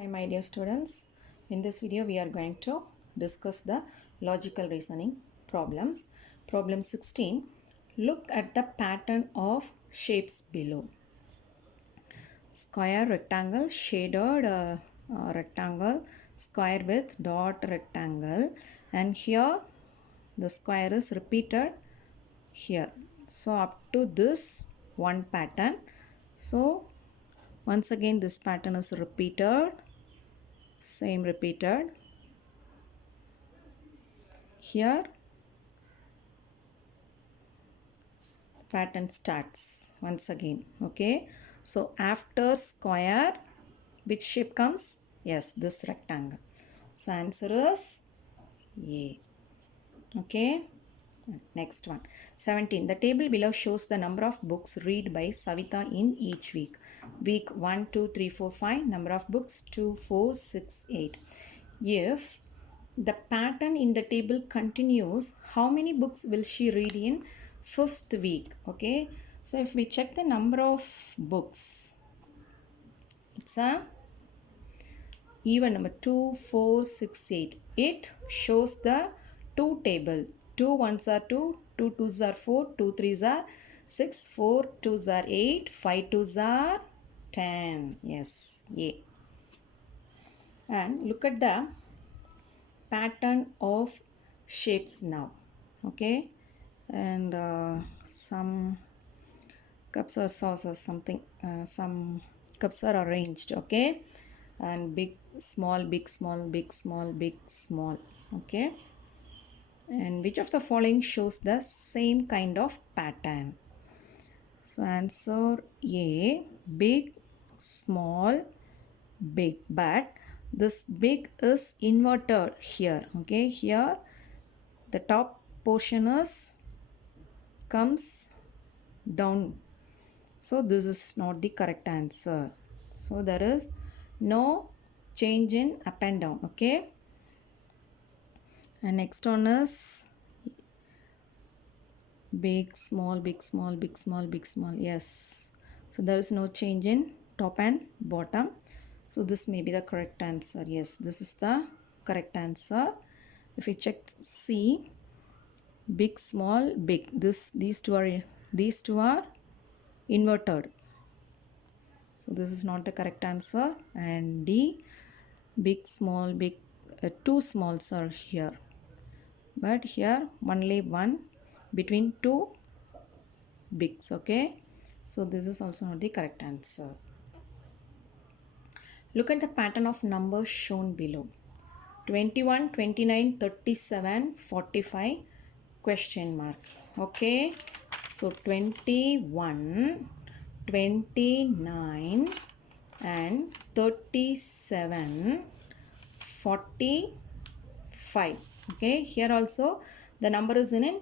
Hi my dear students, in this video we are going to discuss the logical reasoning problems. Problem 16, look at the pattern of shapes below. Square, rectangle, shaded rectangle, square with dot rectangle, and here the square is repeated here. So up to this one pattern. So once again this pattern is repeated, same repeated. Here pattern starts once again. Okay, so after square which shape comes? Yes, this rectangle. So answer is A. Okay, next one. 17. The table below shows the number of books read by Savita in each week. Week 1, 2, 3, 4, 5. Number of books 2, 4, 6, 8. If the pattern in the table continues, how many books will she read in fifth week? Okay, so if we check the number of books, it's a even number 2, 4, 6, 8. It shows the 2 table. 2 ones are 2, 2 twos are 4, 2 threes are 6, 4 twos are 8, 5 twos are 10. Yes, A. And look at the pattern of shapes now. Okay, and some cups or saucers, something, some cups are arranged. Okay, and big, small, big, small, big, small, big, small. Okay, and which of the following shows the same kind of pattern? So answer A, big, small, big, but this big is inverted here. Okay, here the top portion is comes down, so this is not the correct answer. So there is no change in up and down. Okay, and next one is big, small, big, small, big, small, big, small. Yes, so there is no change in top and bottom, so this may be the correct answer. Yes, this is the correct answer. If we check C, big, small, big, these two are inverted, so this is not the correct answer. And D, big, small, big, two smalls are here, but here only one between two bigs. Okay, so this is also not the correct answer. Look at the pattern of numbers shown below. 21, 29, 37, 45 question mark. Okay, so 21, 29 and 37, 45. Okay, here also the number is in an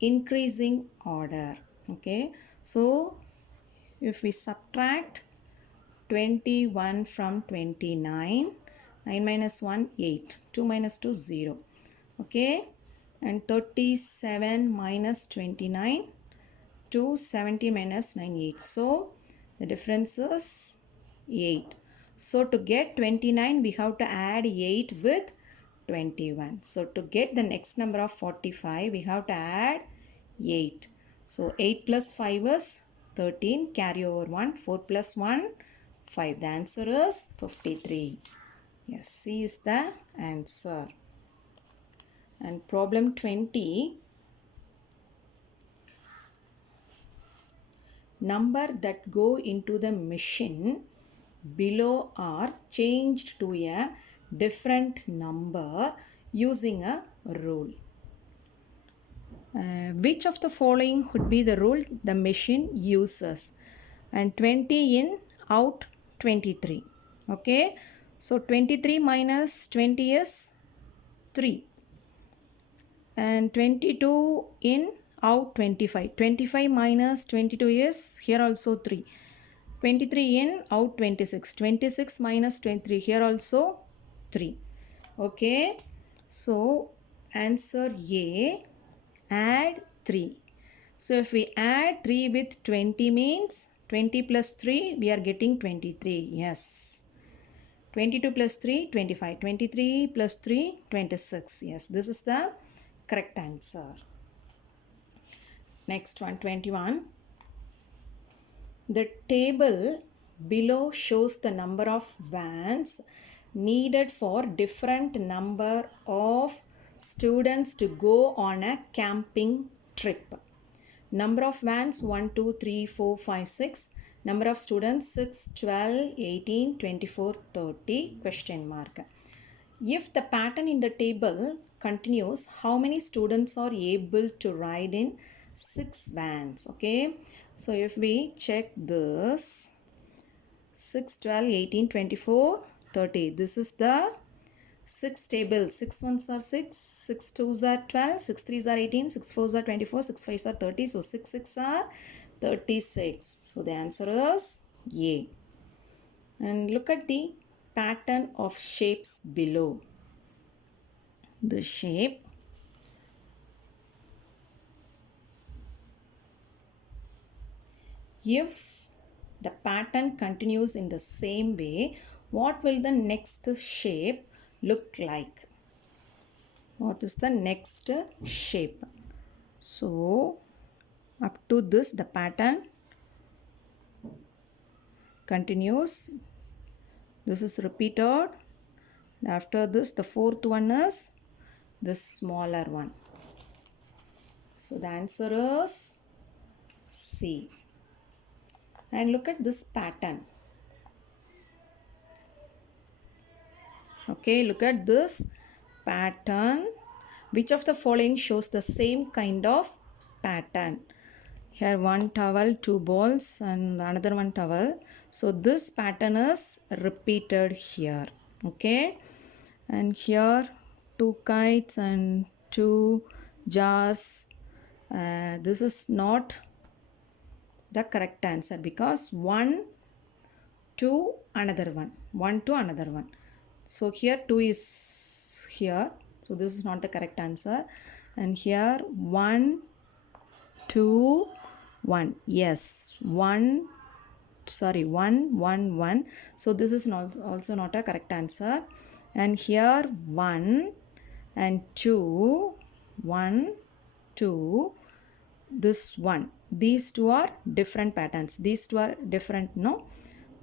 increasing order. Okay, so if we subtract 21 from 29, 9 minus 1, 8, 2 minus 2, 0. Okay, and 37 minus 29, 270 minus 9, 8. So the difference is 8. So to get 29, we have to add 8 with 21. So to get the next number of 45, we have to add 8. So 8 plus 5 is 13. Carry over 1. 4 plus 1, 5. The answer is 53. Yes, C is the answer. And problem 20. Number that go into the machine below are changed to a different number using a rule. Which of the following would be the rule the machine uses? And 20 in, out 23. Okay, so 23 minus 20 is 3. And 22 in, out 25. 25 minus 22 is here also 3. 23 in, out 26. 26 minus 23, here also 3. Okay, so answer A, add 3. So if we add 3 with 20 means 20 plus 3, we are getting 23. Yes. 22 plus 3, 25. 23 plus 3, 26. Yes, this is the correct answer. Next one, 21. The table below shows the number of vans needed for different number of students to go on a camping trip. Number of vans 1, 2, 3, 4, 5, 6. Number of students 6, 12, 18, 24, 30 question mark. If the pattern in the table continues, how many students are able to ride in 6 vans? Okay, so if we check this 6, 12, 18, 24, 30, this is the 6 table. 6 ones are 6, 6 twos are 12, 6 threes are 18, 6 fours are 24, 6 fives are 30. So 6 6 are 36. So the answer is A. And look at the pattern of shapes below. The shape, if the pattern continues in the same way, what will the next shape look like? What is the next shape? So up to this the pattern continues. This is repeated. After this the fourth one is the smaller one. So the answer is C. And look at this pattern. Okay, look at this pattern. Which of the following shows the same kind of pattern? Here one towel, two balls and another one towel. So this pattern is repeated here. Okay, and here two kites and two jars. This is not the correct answer because one to another one, one to another one. So here 2 is here, so this is not the correct answer. And here 1 2 1, yes, 1 sorry 1 1 1, so this is not also not a correct answer. And here 1 and 2, 1 2, this one, these two are different patterns, these two are different, no?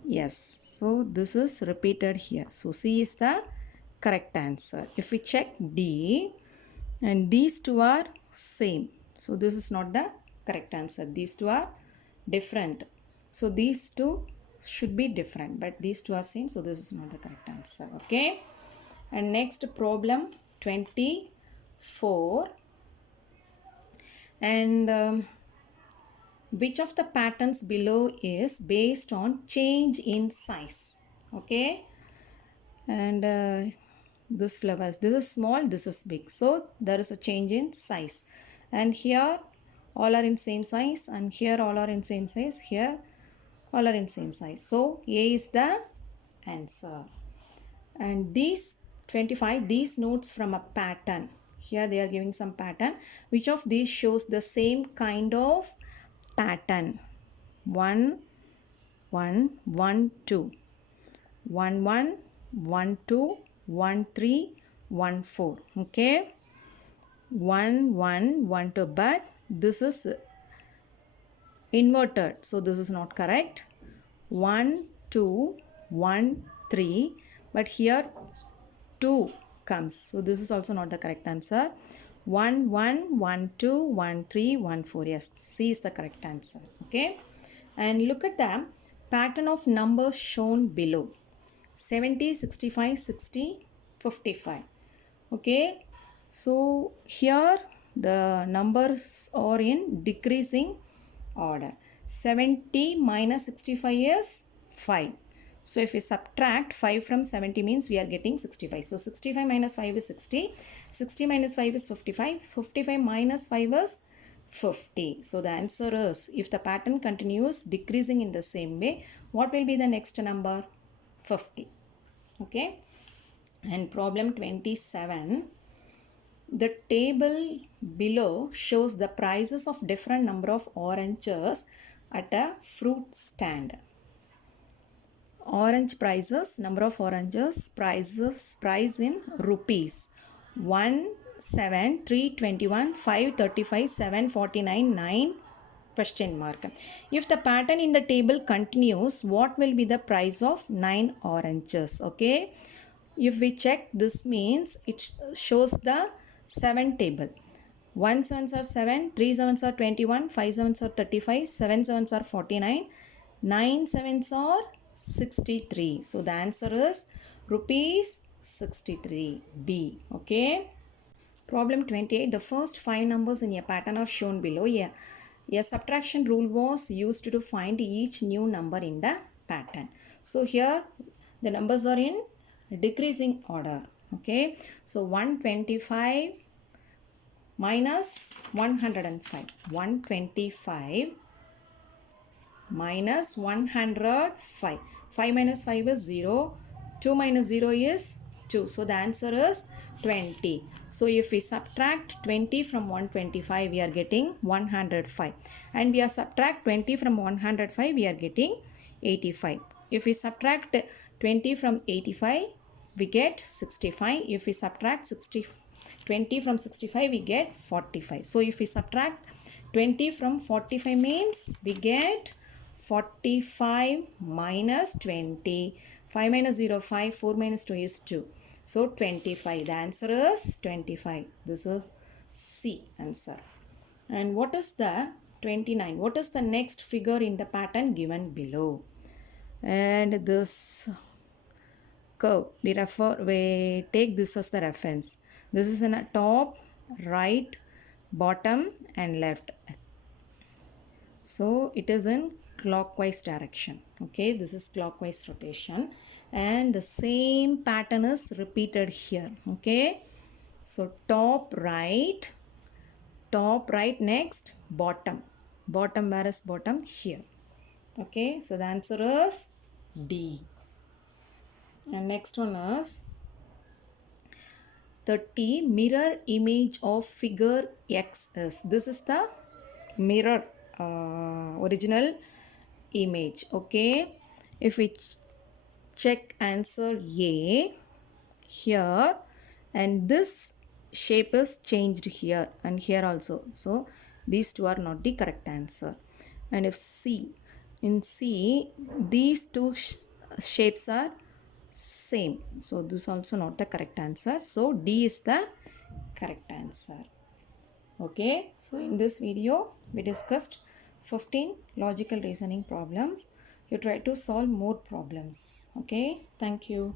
Yes, so this is repeated here. So C is the correct answer. If we check D, and these two are same, so this is not the correct answer. These two are different, so these two should be different, but these two are same, so this is not the correct answer. Okay, and next problem 24. And which of the patterns below is based on change in size? Okay, and this flower, this is small, this is big, so there is a change in size. And here all are in same size, and here all are in same size, here all are in same size, so A is the answer. And these 25, these notes from a pattern, here they are giving some pattern. Which of these shows the same kind of pattern? 1 1 1 2, 1 1 1 2, 1 3 1 4. Okay, 1 1 1 2, but this is inverted, so this is not correct. 1 2 1 3, but here 2 comes, so this is also not the correct answer. 1 1 1 2 1 3 1 4, yes, C is the correct answer. Okay, and look at the pattern of numbers shown below: 70, 65, 60, 55. Okay, so here the numbers are in decreasing order. 70 minus 65 is 5. So if we subtract 5 from 70 means we are getting 65. So 65 minus 5 is 60. 60 minus 5 is 55. 55 minus 5 is 50. So the answer is, if the pattern continues decreasing in the same way, what will be the next number? 50. Okay. And problem 27. The table below shows the prices of different number of oranges at a fruit stand. orange prices, number of oranges, price in rupees. 1, 7, 3, 21, 5, 35, 7, 49, 9, question mark. If the pattern in the table continues, what will be the price of 9 oranges? Okay. If we check, this means it shows the 7 table. 1 sevens are 7, 3 sevens are 21, 5 sevens are 35, 7 sevens are 49, 9 sevens are 63. So the answer is rupees 63, B. Okay. Problem 28. The first 5 numbers in a pattern are shown below. A subtraction rule was used to find each new number in the pattern. So here the numbers are in decreasing order. Okay. So 125 minus 105. 125 minus 105. 5 minus 5 is 0. 2 minus 0 is 2. So the answer is 20. So if we subtract 20 from 125, we are getting 105. And we are subtract 20 from 105, we are getting 85. If we subtract 20 from 85, we get 65. If we subtract 20 from 65, we get 45. So if we subtract 20 from 45 means we get 45 minus 20. 5 minus 0, 5. 4 minus 2 is 2. So 25. The answer is 25. This is C answer. And what is the 29? What is the next figure in the pattern given below? And this curve, we take this as the reference. This is in a top, right, bottom and left. So it is in clockwise direction. Okay, this is clockwise rotation and the same pattern is repeated here. Okay, so top right, next bottom. Bottom, where is bottom? Here. Okay, so the answer is D. And next one is 30. Mirror image of figure X is. This is the mirror original image. Okay, if we check answer A here, and this shape is changed here and here also. So these two are not the correct answer. And if C, in C, these two shapes are same. So this also not the correct answer. So D is the correct answer. Okay, so in this video we discussed 15 logical reasoning problems. You try to solve more problems. Okay, thank you.